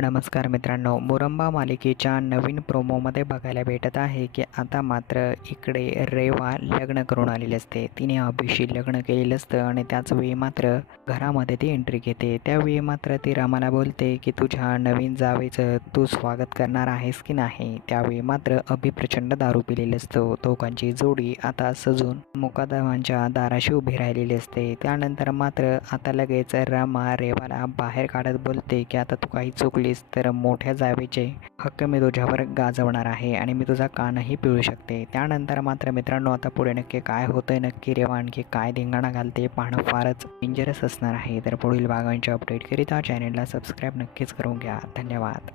नमस्कार मित्रांनो. मुरंबा मालिकेच्या नवीन प्रोमोमध्ये बघायला भेटत आहे की आता मात्र इकडे रेवा लग्न करून आलेली असते. तिने अभिशी लग्न केलेलं असतं आणि त्याचवेळी मात्र घरामध्ये ती एंट्री घेते. त्यावेळी मात्र ती रामाला बोलते की तुझ्या नवीन जावेचं तू स्वागत करणार आहेस की नाही? त्यावेळी मात्र अभि प्रचंड दारू पिलेली असतो. दोघांची जोडी आता सजून मुकादमांच्या दाराशी उभी राहिलेली असते. त्यानंतर मात्र आता लगेच रामा रेवाला बाहेर काढत बोलते की आता तू काही चुकलीस तर मोठ्या जावेचे हक्क मी तुझ्यावर गाजवणार आहे आणि मी तुझा कानही पिळू शकते. त्यानंतर मात्र मित्रांनो आता पुढे नक्की काय होतंय नक्की रेवा आणखी काय धिंगाणा घालते पाहणं फारच डेंजरस असणार आहे. तर पुढील भागांच्या अपडेटकरिता चॅनेलला सबस्क्राईब नक्कीच करून घ्या. धन्यवाद.